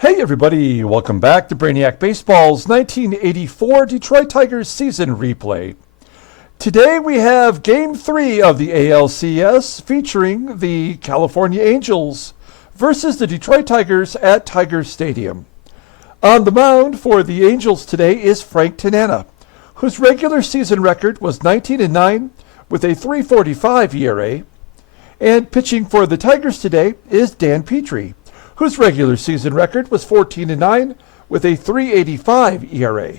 Hey everybody, welcome back to Brainiac Baseball's 1984 Detroit Tigers season replay. Today we have Game 3 of the ALCS featuring the California Angels versus the Detroit Tigers at Tiger Stadium. On the mound for the Angels today is Frank Tanana, whose regular season record was 19-9 with a 3.45 ERA. And pitching for the Tigers today is Dan Petry, whose regular season record was 14-9 with a 3.85 ERA.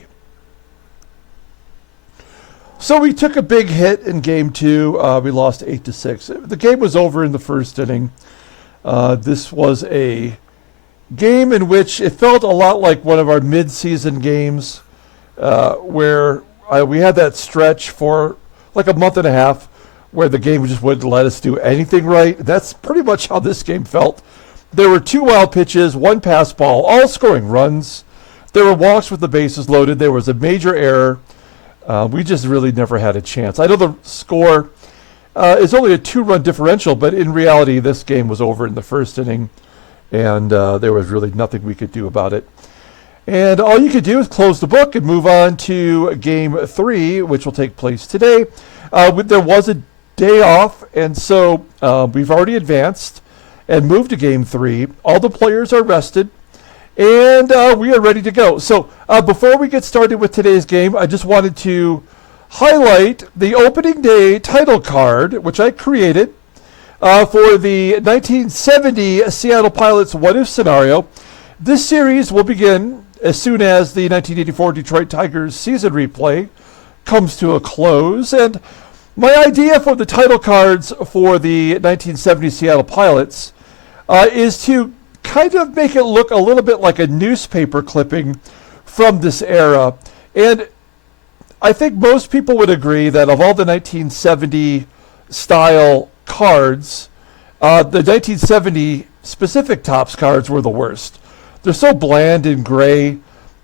So we took a big hit in Game 2. We lost 8-6. The game was over in the first inning. This was a game in which it felt a lot like one of our mid-season games where we had that stretch for like a month and a half where the game just wouldn't let us do anything right. That's pretty much how this game felt. There were 2 wild pitches, 1 pass ball, all scoring runs. There were walks with the bases loaded. There was a major error. We just really never had a chance. I know the score is only a 2-run differential, but in reality, this game was over in the first inning, and there was really nothing we could do about it. And all you could do is close the book and move on to Game 3, which will take place today. There was a day off, and so we've already advanced and moved to Game 3. All the players are rested, and we are ready to go. So before we get started with today's game, I just wanted to highlight the opening day title card, which I created for the 1970 Seattle Pilots what-if scenario. This series will begin as soon as the 1984 Detroit Tigers season replay comes to a close, and my idea for the title cards for the 1970 Seattle Pilots is to kind of make it look a little bit like a newspaper clipping from this era. And I think most people would agree that of all the 1970 style cards, the 1970 specific Topps cards were the worst. They're so bland and gray,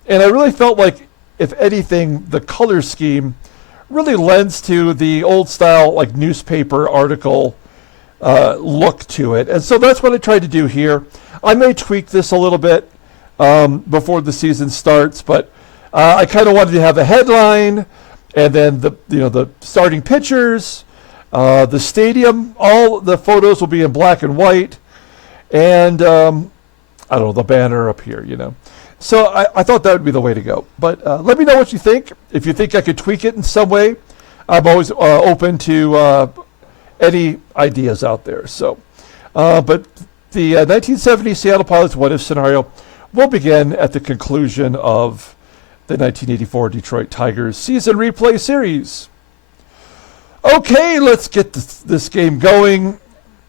and I really felt like, if anything, the color scheme really lends to the old style like newspaper article look to it. And so that's what I tried to do here. I may tweak this a little bit before the season starts, but I kind of wanted to have a headline and then the starting pitchers, the stadium, all the photos will be in black and white, and I don't know, the banner up here, So I thought that would be the way to go. But let me know what you think. If you think I could tweak it in some way, I'm always open to any ideas out there. So, but the 1970 Seattle Pilots what-if scenario will begin at the conclusion of the 1984 Detroit Tigers season replay series. Okay, let's get this game going.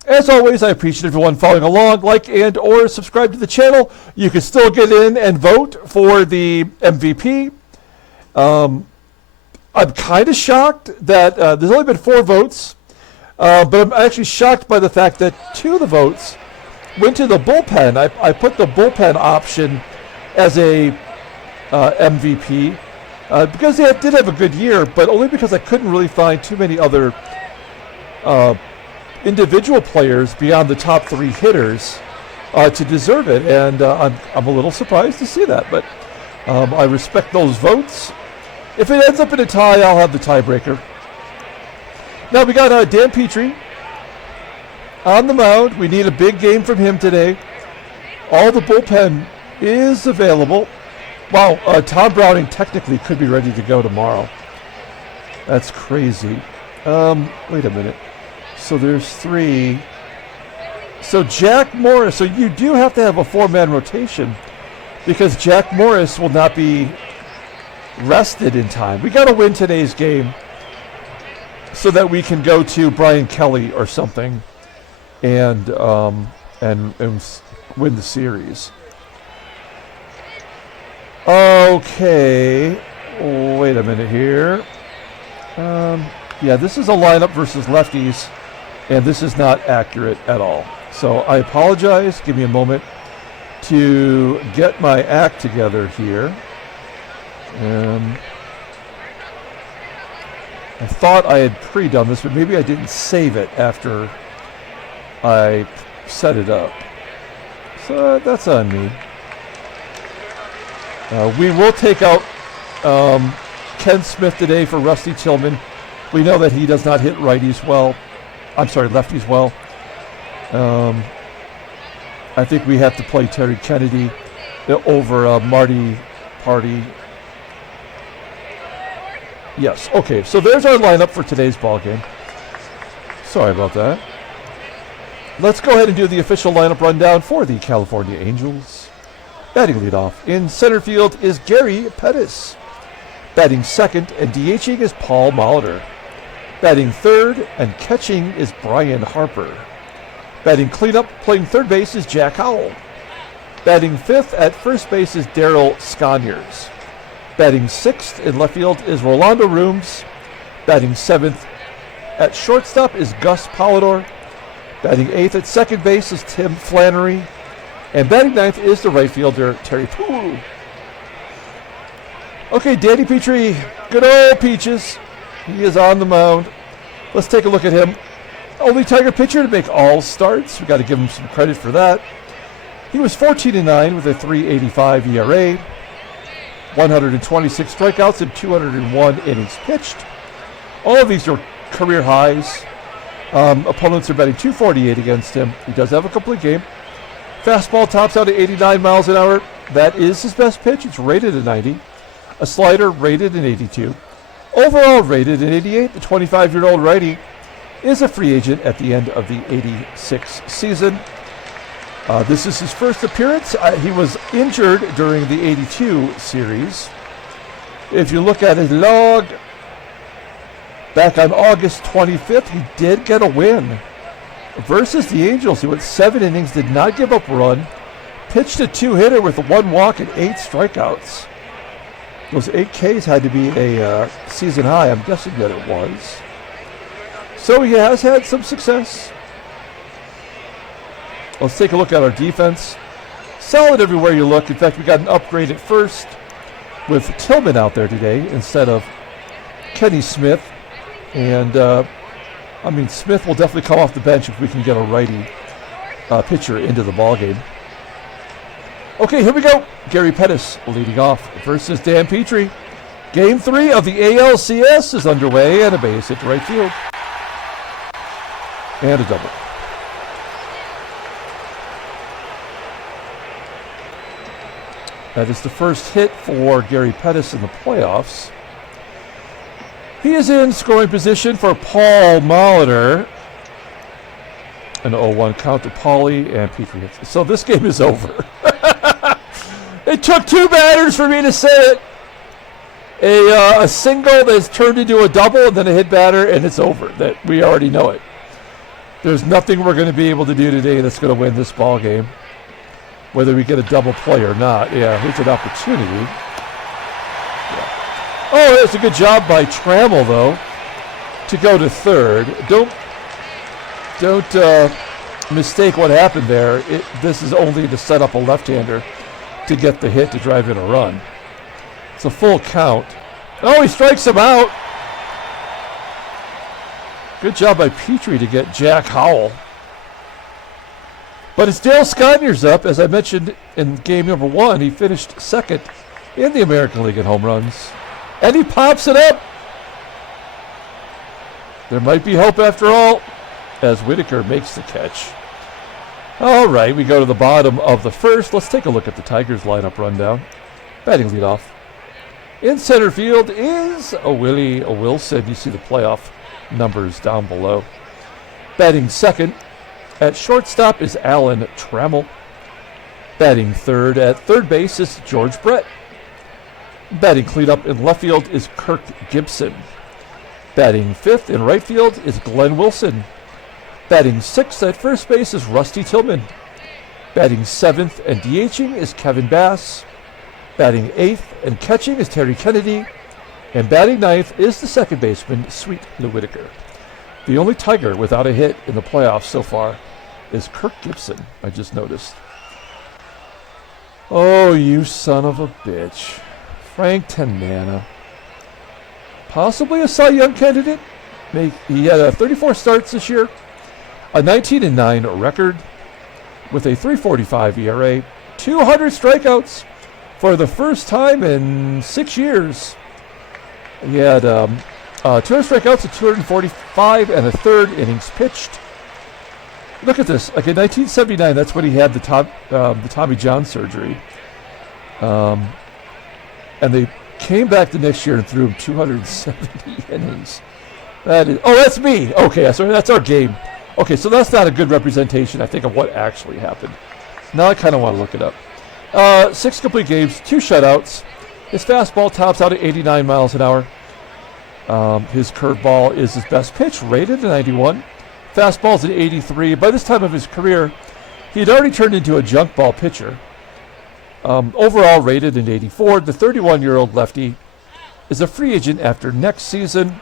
As always, I appreciate everyone following along, like and or subscribe to the channel. You can still get in and vote for the MVP. I'm kind of shocked that there's only been 4 votes, but I'm actually shocked by the fact that 2 of the votes went to the bullpen. I put the bullpen option as a MVP because they did have a good year, but only because I couldn't really find too many other individual players beyond the top 3 hitters to deserve it, and I'm a little surprised to see that, but I respect those votes. If it ends up in a tie, I'll have the tiebreaker. Now we got Dan Petry on the mound. We need a big game from him today. All the bullpen is available. Wow, Tom Browning technically could be ready to go tomorrow. That's crazy. Wait a minute. So there's 3. So Jack Morris. So you do have to have a 4-man rotation because Jack Morris will not be rested in time. We got to win today's game so that we can go to Brian Kelly or something and win the series. Okay. Wait a minute here. Yeah, this is a lineup versus lefties, and this is not accurate at all. So I apologize. Give me a moment to get my act together here. I thought I had pre-done this, but maybe I didn't save it after I set it up. So that's on me. We will take out Ken Smith today for Rusty Tillman. We know that he does not hit righties well. I'm sorry, lefties well. I think we have to play Terry Kennedy over Marty Party. Yes, okay, so there's our lineup for today's ball game. Sorry about that. Let's go ahead and do the official lineup rundown for the California Angels. Batting leadoff in center field is Gary Pettis. Batting second and DHing is Paul Molitor. Batting third and catching is Brian Harper. Batting cleanup, playing third base is Jack Howell. Batting fifth at first base is Daryl Sconiers. Batting sixth in left field is Rolando Rooms. Batting seventh at shortstop is Gus Polidor. Batting eighth at second base is Tim Flannery. And batting ninth is the right fielder, Terry PUHL. Okay, Danny Petry, good old Peaches. He is on the mound. Let's take a look at him. Only Tiger pitcher to make all starts. We got to give him some credit for that. He was 14-9 with a 3.85 ERA, 126 strikeouts and 201 innings pitched. All of these are career highs. Opponents are batting .248 against him. He does have a complete game. Fastball tops out at 89 miles an hour. That is his best pitch. It's rated at 90. A slider rated at 82. Overall rated at 88. The 25-year-old righty is a free agent at the end of the 86 season. This is his first appearance. He was injured during the 82 series. If you look at his log, back on August 25th, he did get a win versus the Angels. He went 7 innings, did not give up a run, pitched a 2-hitter with 1 walk and 8 strikeouts. Those 8 Ks had to be a season high. I'm guessing that it was. So he has had some success. Let's take a look at our defense. Solid everywhere you look. In fact, we got an upgrade at first with Tillman out there today instead of Kenny Smith. And, Smith will definitely come off the bench if we can get a righty pitcher into the ballgame. Okay, here we go. Gary Pettis leading off versus Dan Petry. Game 3 of the ALCS is underway, and a base hit to right field. And a double. That is the first hit for Gary Pettis in the playoffs. He is in scoring position for Paul Molitor. An 0-1 count to Paulie and Petry hits. So this game is over. It took 2 batters for me to say it. A single that's turned into a double and then a hit batter, and it's over. That we already know it. There's nothing we're going to be able to do today that's going to win this ball game, whether we get a double play or not. Yeah, here's an opportunity. Yeah. Oh, that's a good job by Trammell, though, to go to third. Don't mistake what happened there. This is only to set up a left-hander to get the hit to drive in a run. It's a full count. Oh, he strikes him out. Good job by Petry to get Jack Howell. But it's Daryl Sconiers up. As I mentioned in game number 1, he finished second in the American League in home runs. And he pops it up. There might be hope after all, as Whitaker makes the catch. All right, we go to the bottom of the first. Let's take a look at the Tigers lineup rundown. Batting leadoff. In center field is Willie Wilson. You see the playoff numbers down below. Batting second at shortstop is Alan Trammell. Batting third at third base is George Brett. Batting cleanup in left field is Kirk Gibson. Batting fifth in right field is Glenn Wilson. Batting sixth at first base is Rusty Tillman. Batting seventh and DHing is Kevin Bass. Batting eighth and catching is Terry Kennedy. And batting ninth is the second baseman, Sweet Whitaker. The only Tiger without a hit in the playoffs so far is Kirk Gibson, I just noticed. Oh, you son of a bitch. Frank Tanana. Possibly a Cy Young candidate. He had 34 starts this year. A 19-9 record with a 3.45 ERA, 200 strikeouts, For the first time in 6 years, he had 200 strikeouts at 245 and a third innings pitched. Look at this. Like in 1979, that's when he had the Tommy John surgery. And they came back the next year and threw him 270 innings. That's me. Okay, so that's our game. Okay, so that's not a good representation, I think, of what actually happened. Now I kind of want to look it up. 6 complete games, 2 shutouts. His fastball tops out at 89 miles an hour. His curveball is his best pitch, rated at 91. Fastball's at 83. By this time of his career, he had already turned into a junk ball pitcher. Overall rated at 84. The 31-year-old lefty is a free agent after next season.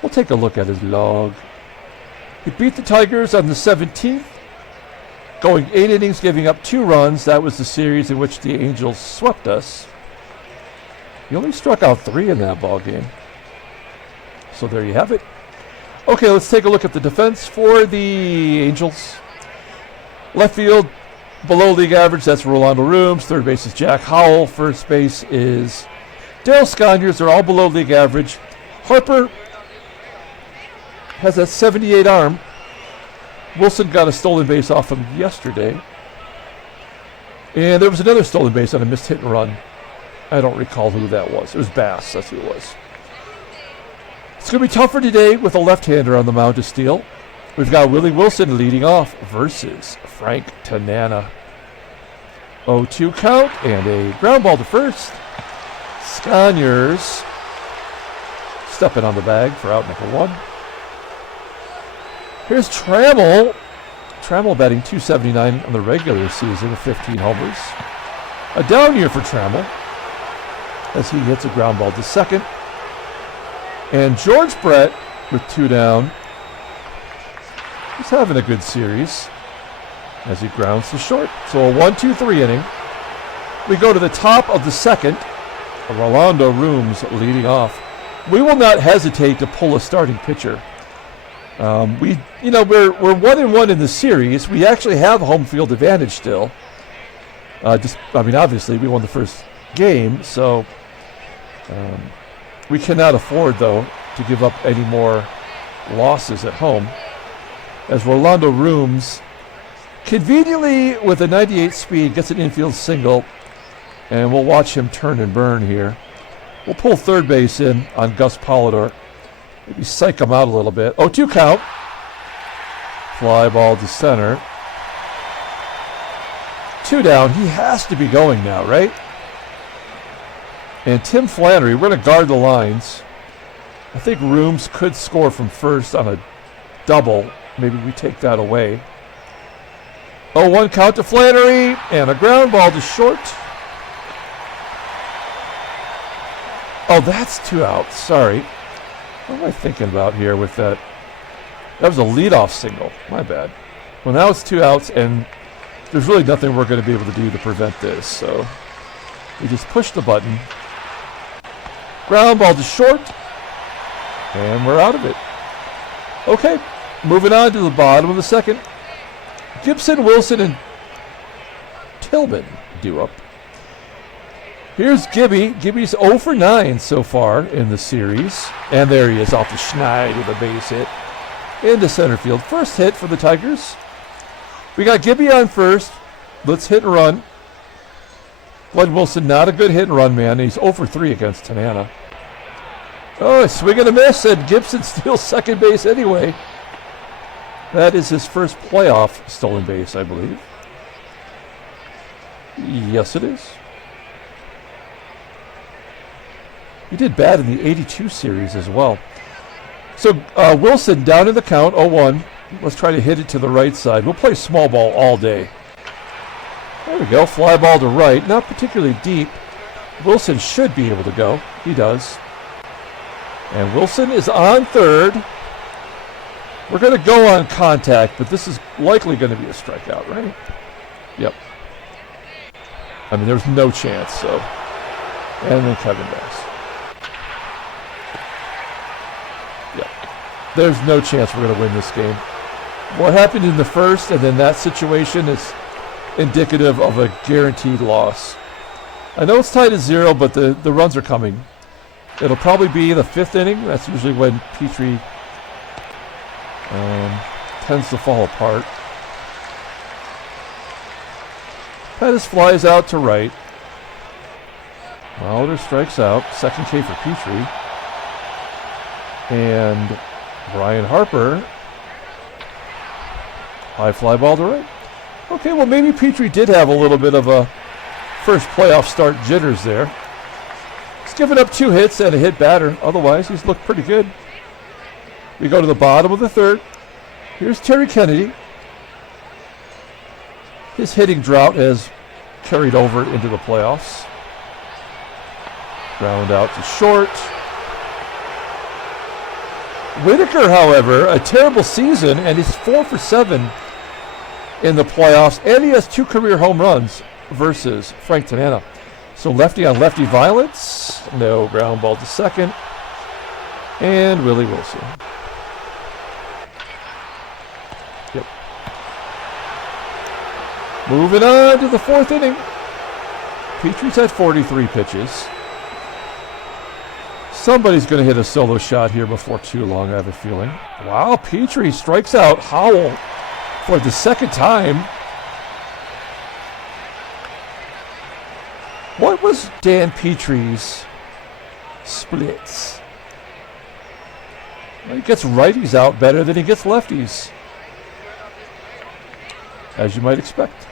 We'll take a look at his log. He beat the Tigers on the 17th, going 8 innings, giving up 2 runs. That was the series in which the Angels swept us. He only struck out 3 in that ball game. So there you have it. Okay, let's take a look at the defense for the Angels. Left field, below league average, that's Rolando Rooms. Third base is Jack Howell. First base is Daryl SCONIERS. They're all below league average. Harper has that 78 arm. Wilson got a stolen base off him yesterday. And there was another stolen base on a missed hit and run. I don't recall who that was. It was Bass, that's who it was. It's going to be tougher today with a left-hander on the mound to steal. We've got Willie Wilson leading off versus Frank Tanana. 0-2 count and a ground ball to first. SCONIERS stepping on the bag for out number 1. Here's TRAMMELL. TRAMMELL batting .279 on the regular season with 15 homers. A down year for TRAMMELL as he hits a ground ball to second. And George Brett with 2 down. He's having a good series as he grounds to short. So a 1-2-3 inning. We go to the top of the second. Rolando Rooms leading off. We will not hesitate to pull a starting pitcher. We're 1-1 in the series. We actually have home field advantage still. Obviously we won the first game, so we cannot afford though to give up any more losses at home. As Rolando Rooms conveniently with a 98 speed gets an infield single, and we'll watch him turn and burn here. We'll pull third base in on Gus POLIDOR. Maybe psych him out a little bit. 0-2 count. Fly ball to center. 2 down. He has to be going now, right? And Tim Flannery, we're going to guard the lines. I think Rooms could score from first on a double. Maybe we take that away. 0-1 count to Flannery. And a ground ball to short. Oh, that's 2 outs. Sorry. What am I thinking about here with that? That was a leadoff single. My bad. Well, now it's 2 outs, and there's really nothing we're going to be able to do to prevent this. So we just push the button. Ground ball to short. And we're out of it. Okay, moving on to the bottom of the second. Gibson, Wilson, and Tillman due up. Here's Gibby. Gibby's 0 for 9 so far in the series. And there he is off the schneid with a base hit into center field. First hit for the Tigers. We got Gibby on first. Let's hit and run. Bud Wilson, not a good hit and run, man. He's 0 for 3 against Tanana. Oh, a swing and a miss, and Gibson steals second base anyway. That is his first playoff stolen base, I believe. Yes, it is. He did bad in the 82 series as well. So Wilson down in the count, 0-1. Let's try to hit it to the right side. We'll play small ball all day. There we go, fly ball to right. Not particularly deep. Wilson should be able to go. He does. And Wilson is on third. We're going to go on contact, but this is likely going to be a strikeout, right? Yep. I mean, there's no chance, so. And then Kevin does. Yep. There's no chance we're going to win this game. What happened in the first and then that situation is indicative of a guaranteed loss. I know it's tied at 0, but the runs are coming. It'll probably be the 5th inning. That's usually when Petry tends to fall apart. Pettis flies out to right. Molitor strikes out. Second K for Petry. And Brian Harper. High fly ball to right. Okay, well maybe Petry did have a little bit of a first playoff start jitters there. He's given up 2 hits and a hit batter. Otherwise, he's looked pretty good. We go to the bottom of the 3rd. Here's Terry Kennedy. His hitting drought has carried over into the playoffs. Ground out to short. Whitaker, however, a terrible season, and he's 4 for 7 in the playoffs, and he has 2 career home runs versus Frank Tanana. So lefty on lefty violence. No, ground ball to second. And Willie Wilson. Yep. Moving on to the 4th inning. Petry's had 43 pitches. Somebody's going to hit a solo shot here before too long, I have a feeling. Wow, Petry strikes out Howell for the 2nd time. What was Dan Petry's splits? Well, he gets righties out better than he gets lefties, as you might expect.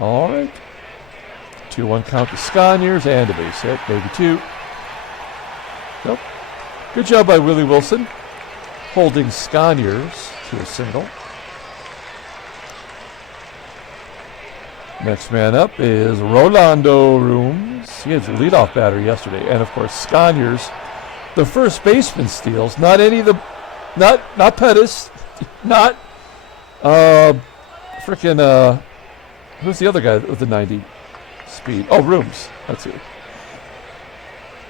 All right. 2-1 count to Sconiers and a base hit, maybe 2. Nope. Good job by Willie Wilson, holding Sconiers to a single. Next man up is Rolando Rooms. He had the leadoff batter yesterday. And, of course, Sconiers, the first baseman steals. Not any of the... Not Pettis. Not... who's the other guy with the 90 speed? Oh, Rooms. That's it.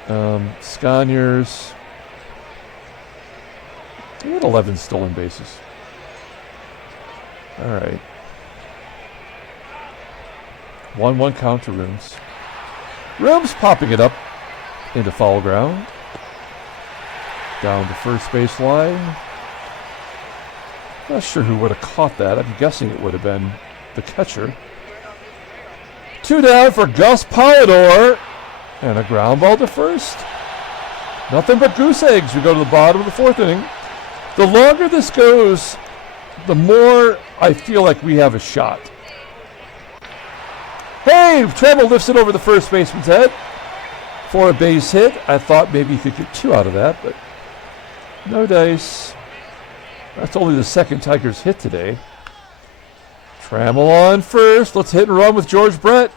Sconiers. He had 11 stolen bases. All right. 1-1 count to Rooms. Rooms popping it up into foul ground. Down to first base line. Not sure who would have caught that. I'm guessing it would have been the catcher. 2 down for Gus POLIDOR. And a ground ball to first. Nothing but goose eggs. We go to the bottom of the 4th inning. The longer this goes, the more I feel like we have a shot. Hey, Trammell lifts it over the first baseman's head for a base hit. I thought maybe he could get 2 out of that, but no dice. That's only the 2nd Tigers hit today. Trammell on first. Let's hit and run with George Brett.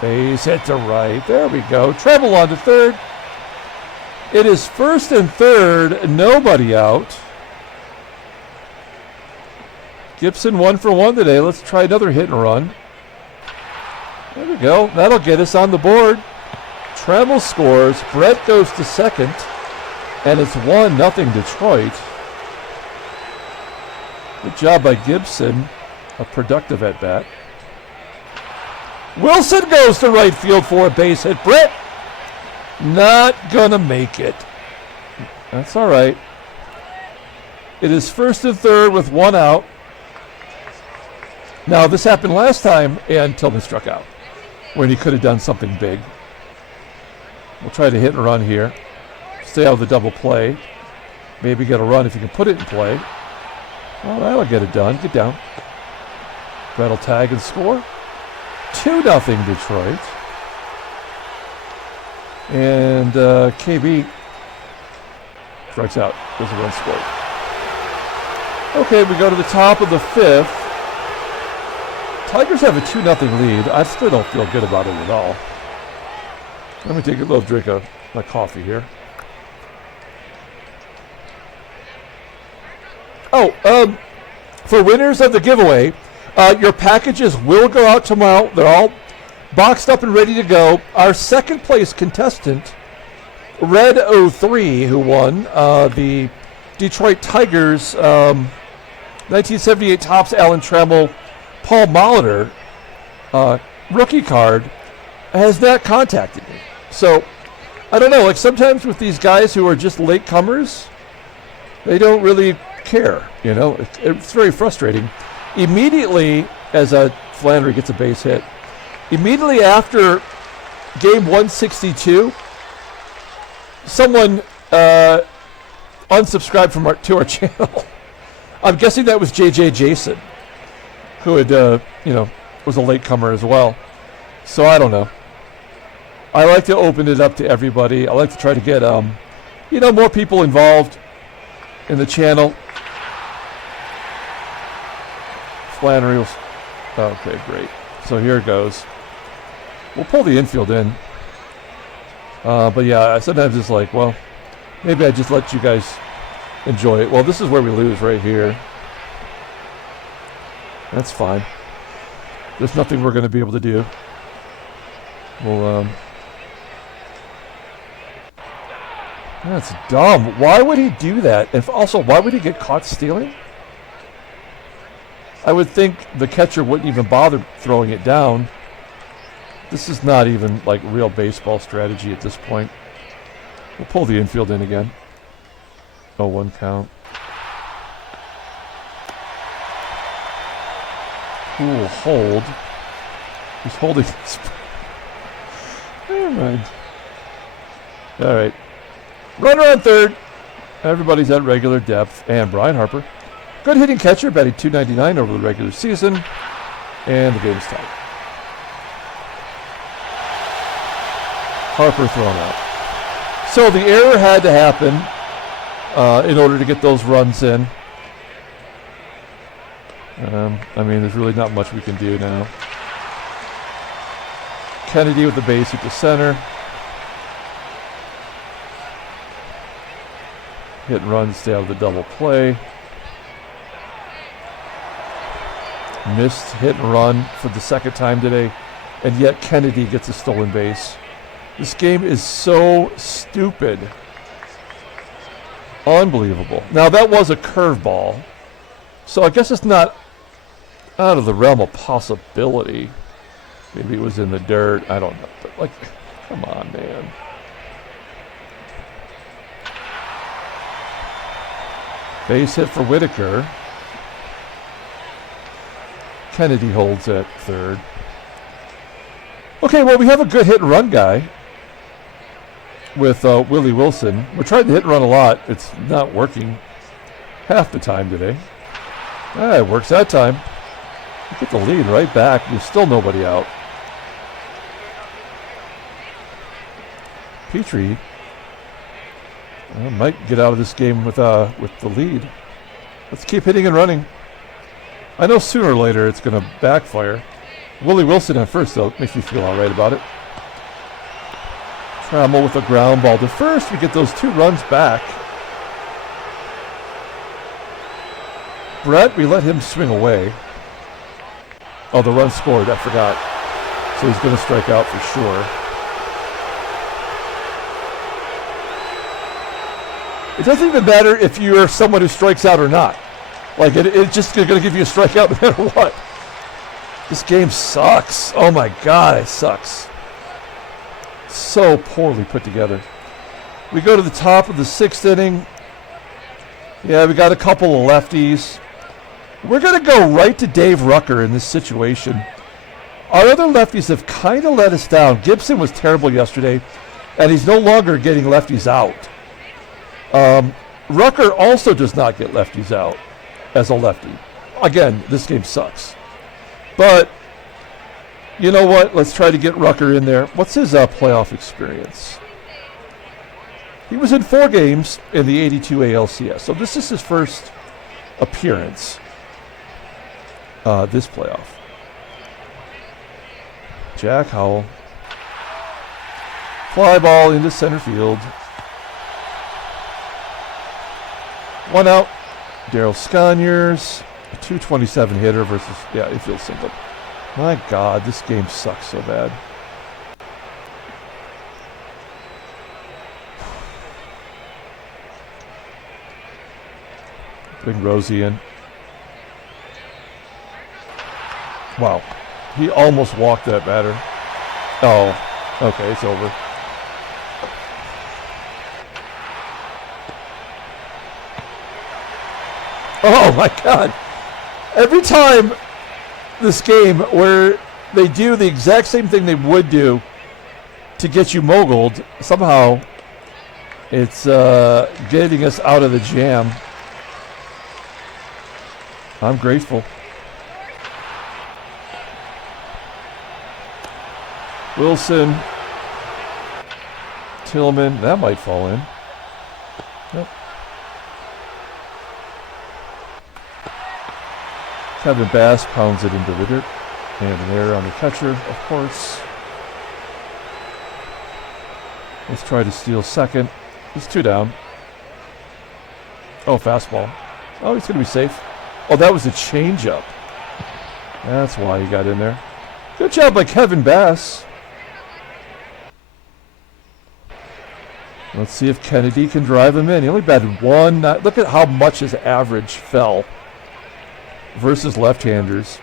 Base hit to right. There we go. Trammell on to 3rd. It is 1st and 3rd. Nobody out. Gibson 1 for 1 today. Let's try another hit and run. There we go. That'll get us on the board. Trammell scores. Brett goes to 2nd. And it's 1-0 Detroit. Good job by Gibson. A productive at-bat. Wilson goes to right field for a base hit. Brett not gonna make it. That's all right. It is 1st and 3rd with 1 out. Now, this happened last time, and Tillman struck out when he could have done something big. We'll try to hit and run here. Stay out of the double play. Maybe get a run if you can put it in play. Well, that'll get it done. Get down. Brett will tag and score. 2-0 Detroit. And KB strikes out. There's a run scored. Okay, we go to the top of the 5th. Tigers have a 2-0 lead. I still don't feel good about it at all. Let me take a little drink of my coffee here. Oh, for winners of the giveaway, your packages will go out tomorrow. They're all boxed up and ready to go. Our 2nd place contestant, Red 03, who won the Detroit Tigers 1978 Topps Alan Trammell Paul Molitor rookie card has not contacted me. So, I don't know. Like sometimes with these guys who are just latecomers, they don't really care. You know, it's very frustrating. Immediately, as Flannery gets a base hit, immediately after game 162, someone unsubscribed to our channel. I'm guessing that was JJ Jason, who had, was a latecomer as well. So I don't know. I like to open it up to everybody. I like to try to get, more people involved in the channel. Flannery was... Okay, great. So here it goes. We'll pull the infield in. But yeah, sometimes it's like, well, maybe I just let you guys enjoy it. Well, this is where we lose right here. That's fine. There's nothing we're going to be able to do. Well, that's dumb. Why would he do that? And also, why would he get caught stealing? I would think the catcher wouldn't even bother throwing it down. This is not even like real baseball strategy at this point. We'll pull the infield in again. 0-1 count. Who will hold? He's holding this. Never mind. All right. Runner on third. Everybody's at regular depth. And Brian Harper. Good hitting catcher, batting .299 over the regular season. And the game's tied. Harper thrown out. So the error had to happen in order to get those runs in. There's really not much we can do now. Kennedy with the base hit to center. Hit and run, stay out of the double play. Missed hit and run for the second time today, and yet Kennedy gets a stolen base. This game is so stupid. Unbelievable. Now that was a curveball, so I guess it's not out of the realm of possibility. Maybe it was in the dirt. I don't know. But like, come on, man. Base hit for Whitaker. Kennedy holds at third. Okay, well, we have a good hit and run guy with Willie Wilson. We're trying to hit and run a lot. It's not working half the time today. It works that time. We get the lead right back. There's still nobody out. Petry might get out of this game with the lead. Let's keep hitting and running. I know sooner or later it's going to backfire. Willie Wilson at first, though, makes me feel all right about it. Trammell with a ground ball to first. We get those 2 runs back. Brett, we let him swing away. Oh, the run scored. I forgot. So he's going to strike out for sure. It doesn't even matter if you're someone who strikes out or not. Like, it's just going to give you a strikeout no matter what. This game sucks. Oh, my God, it sucks. So poorly put together. We go to the top of the 6th inning. Yeah, we got a couple of lefties. We're going to go right to Dave Rucker in this situation. Our other lefties have kind of let us down. Gibson was terrible yesterday, and he's no longer getting lefties out. Rucker also does not get lefties out as a lefty. Again, this game sucks. But, you know what? Let's try to get Rucker in there. What's his playoff experience? He was in 4 games in the 82 ALCS. So this is his first appearance this playoff. Jack Howell. Fly ball into center field. 1 out. Daryl SCONIERS. A 227 hitter versus, infield single. My God, this game sucks so bad. Bring Rosie in. Wow. He almost walked that batter. Oh, okay, it's over. Oh my God. Every time this game where they do the exact same thing they would do to get you moguled, somehow it's getting us out of the jam. I'm grateful. Wilson. Tillman. That might fall in. Nope. Kevin Bass pounds it into the dirt. And an error on the catcher, of course. Let's try to steal second. He's 2 down. Oh, fastball. Oh, he's going to be safe. Oh, that was a changeup. That's why he got in there. Good job by Kevin Bass. Let's see if Kennedy can drive him in. He only batted 1. Look at how much his average fell versus left-handers.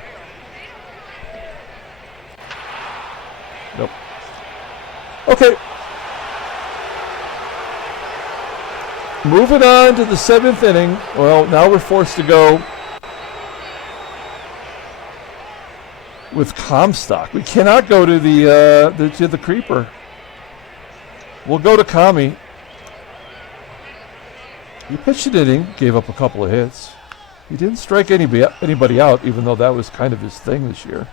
Nope. Okay. Moving on to the 7th inning. Well, now we're forced to go with Comstock. We cannot go to the creeper. We'll go to Kami. He pitched an inning, gave up a couple of hits. He didn't strike anybody out, even though that was kind of his thing this year.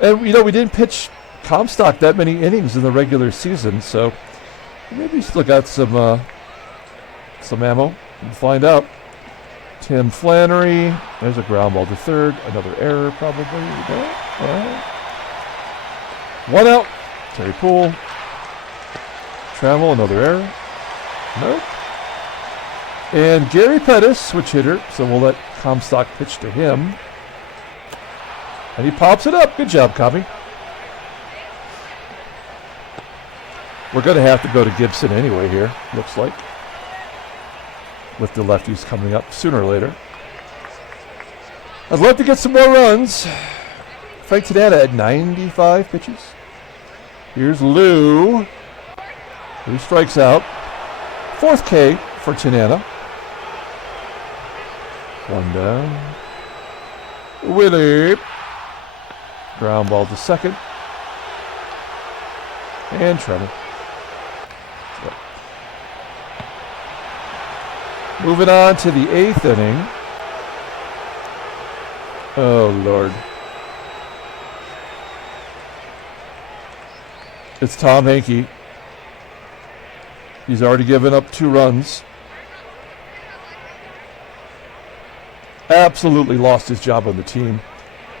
And, you know, we didn't pitch Comstock that many innings in the regular season, so maybe he's still got some ammo. We'll find out. Tim Flannery. There's a ground ball to third. Another error, probably. No? All right. 1 out. Terry Poole. Trammell, another error. Nope. And Gary Pettis, switch hitter, so we'll let Comstock pitch to him. And he pops it up. Good job, Cobby. We're going to have to go to GIBSON anyway here, looks like. With the lefties coming up sooner or later. I'd love to get some more runs. Frank Tanana at 95 pitches. Here's Lou. He strikes out. 4th K for Tanana. 1 down. Willie. Ground ball to second. And Trevor. Yep. Moving on to the 8th inning. Oh, Lord. It's Tom Hankey. He's already given up 2 runs. Absolutely lost his job on the team,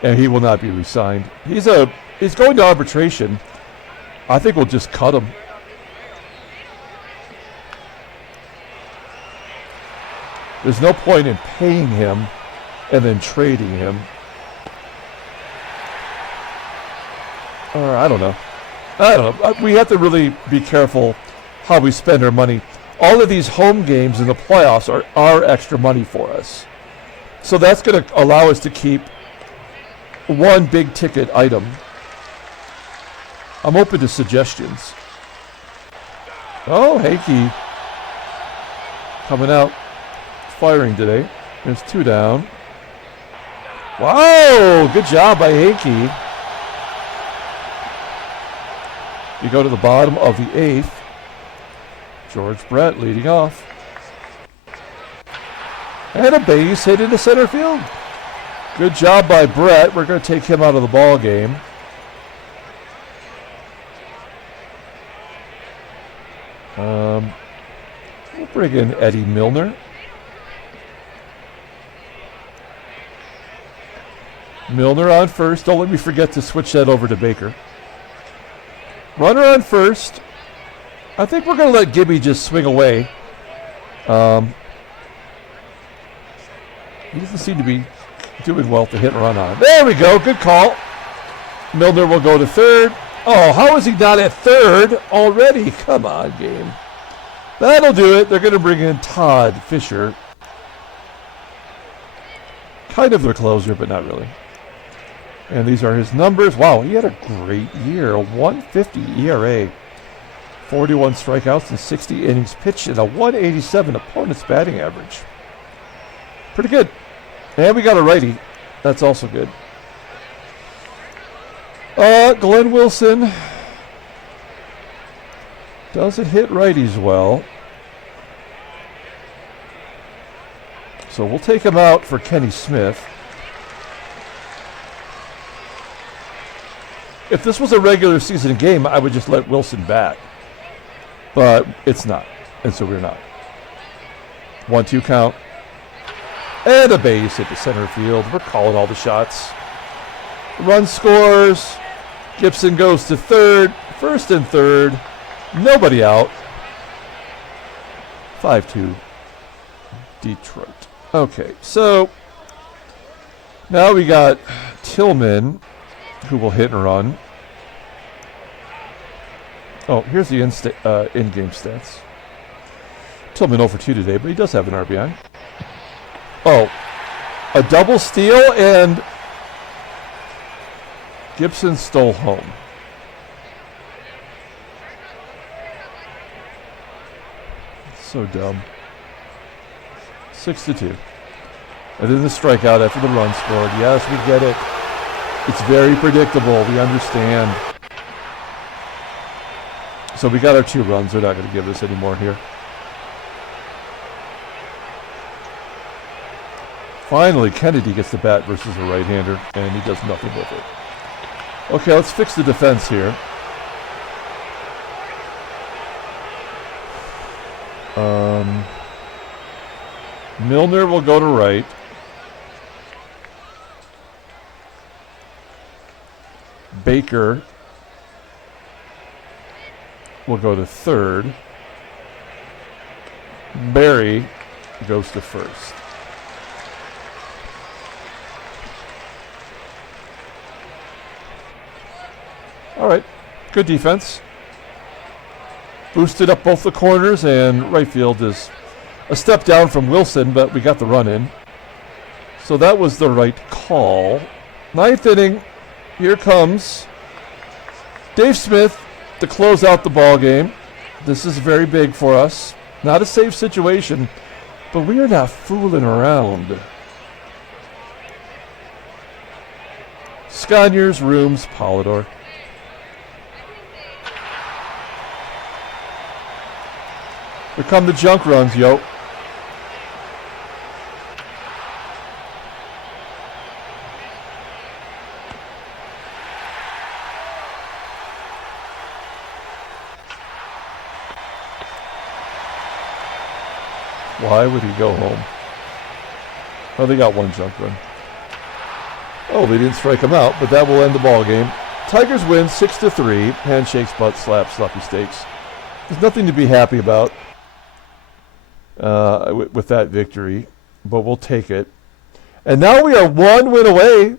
and he will not be re-signed. He's going to arbitration. I think we'll just cut him. There's no point in paying him and then trading him. Or I don't know. We have to really be careful how we spend our money. All of these home games in the playoffs are extra money for us. So that's going to allow us to keep one big ticket item. I'm open to suggestions. Oh, Hankey coming out, firing today. There's 2 down. Wow, good job by Hankey. You go to the bottom of the 8th. George Brett leading off. And a base hit into center field. Good job by Brett. We're going to take him out of the ball game. We'll bring in Eddie Milner. Milner on first. Don't let me forget to switch that over to Baker. Runner on first. I think we're going to let Gibby just swing away. He doesn't seem to be doing well to hit and run on. There we go. Good call. Milner will go to third. Oh, how is he not at third already? Come on, game. That'll do it. They're going to bring in Todd Fisher. Kind of their closer, but not really. And these are his numbers. Wow, he had a great year. A 150 ERA, 41 strikeouts and 60 innings pitched, and a 187 opponent's batting average. Pretty good. And we got a righty. That's also good. Glenn Wilson doesn't hit righties well. So we'll take him out for Kenny Smith. If this was a regular season game, I would just let Wilson bat. But it's not, and so we're not. 1-2 count. And a base hit the center field. We're calling all the shots. Run scores. Gibson goes to third. First and third. Nobody out. 5-2. Detroit. Okay, so now we got Tillman, who will hit and run. Oh, here's the in-game stats. Tillman 0 for 2 today, but he does have an RBI. Oh, a double steal, and Gibson stole home. So dumb. 6-2. And then the strikeout after the run scored. Yes, we get it. It's very predictable. We understand. So we got our 2 runs. They're not going to give us any more here. Finally, Kennedy gets the bat versus a right-hander, and he does nothing with it. Okay, let's fix the defense here. Milner will go to right. Baker will go to third. Barry goes to first. All right, good defense. Boosted up both the corners, and right field is a step down from Wilson, but we got the run in. So that was the right call. 9th inning. Here comes Dave Smith to close out the ball game. This is very big for us. Not a safe situation, but we are not fooling around. Sconiers, Rooms, Polidor. Here come the junk runs, yo. Why would he go home? Oh, they got 1 junk run. Oh, they didn't strike him out, but that will end the ball game. Tigers win 6-3. Handshakes, butt slaps, sloppy steaks. There's nothing to be happy about with that victory, but we'll take it. And now we are 1 win away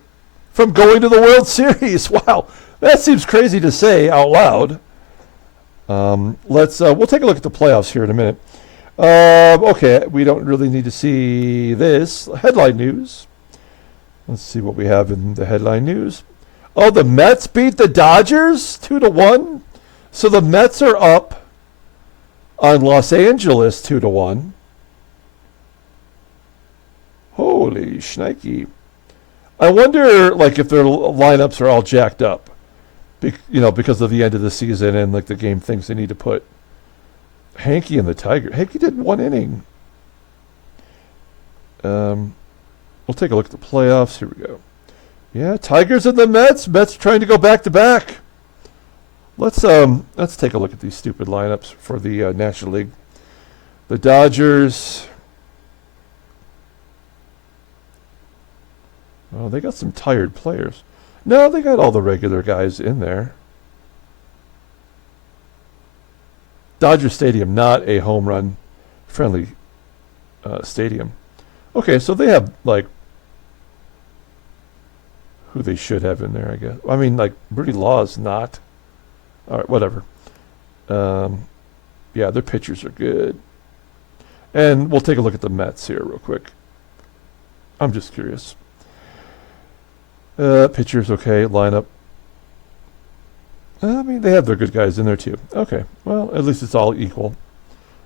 from going to the World Series. Wow, that seems crazy to say out loud. We'll take a look at the playoffs here in a minute. Okay, we don't really need to see this. Headline news. Let's see what we have in the headline news. Oh, the Mets beat the Dodgers 2-1. So the Mets are up on Los Angeles 2-1. Holy shnikey. I wonder, like, if their lineups are all jacked up, because of the end of the season and, like, the game things they need to put. Hanky and the Tiger. Hanky did 1 inning. We'll take a look at the playoffs. Here we go. Yeah, Tigers and the Mets. Mets trying to go back to back. Let's take a look at these stupid lineups for the National League. The Dodgers. Oh, they got some tired players. No, they got all the regular guys in there. Dodger Stadium, not a home run friendly stadium. Okay, so they have, like, who they should have in there, I guess. I mean, like, Rudy Law's not. All right, whatever. Yeah, their pitchers are good. And we'll take a look at the Mets here real quick. I'm just curious. Pitchers, okay. Lineup. I mean, they have their good guys in there too. Okay, well, at least it's all equal.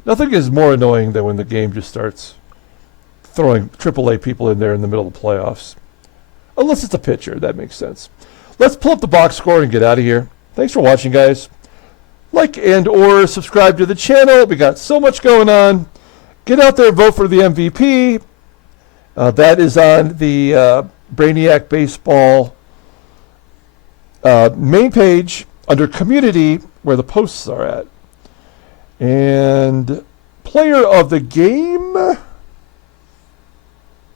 Nothing is more annoying than when the game just starts throwing AAA people in there in the middle of the playoffs. Unless it's a pitcher, that makes sense. Let's pull up the box score and get out of here. Thanks for watching, guys. Like and or subscribe to the channel. We got so much going on. Get out there and vote for the MVP. That is on the Brainiac Baseball main page under Community, where the posts are at. And player of the game.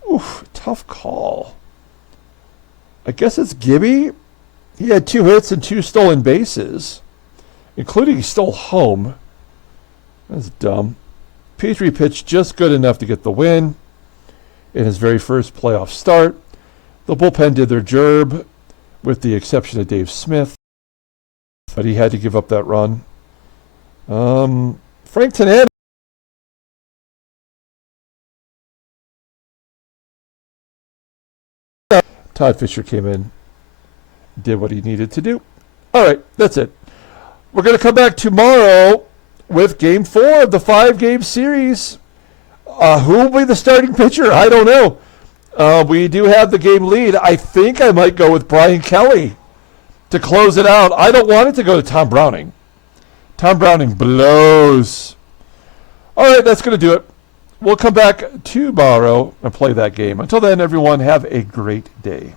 Oof, tough call. I guess it's Gibby. He had 2 hits and 2 stolen bases, including he stole home. That's dumb. Petry pitched just good enough to get the win in his very first playoff start. The bullpen did their job, with the exception of Dave Smith, but he had to give up that run. Frank Tanana. Todd Fisher came in, did what he needed to do. All right, that's it. We're going to come back tomorrow with Game 4 of the 5-game series. Who will be the starting pitcher? I don't know. We do have the game lead. I think I might go with Brian Kelly to close it out. I don't want it to go to Tom Browning. Tom Browning blows. All right, that's going to do it. We'll come back tomorrow and play that game. Until then, everyone, have a great day.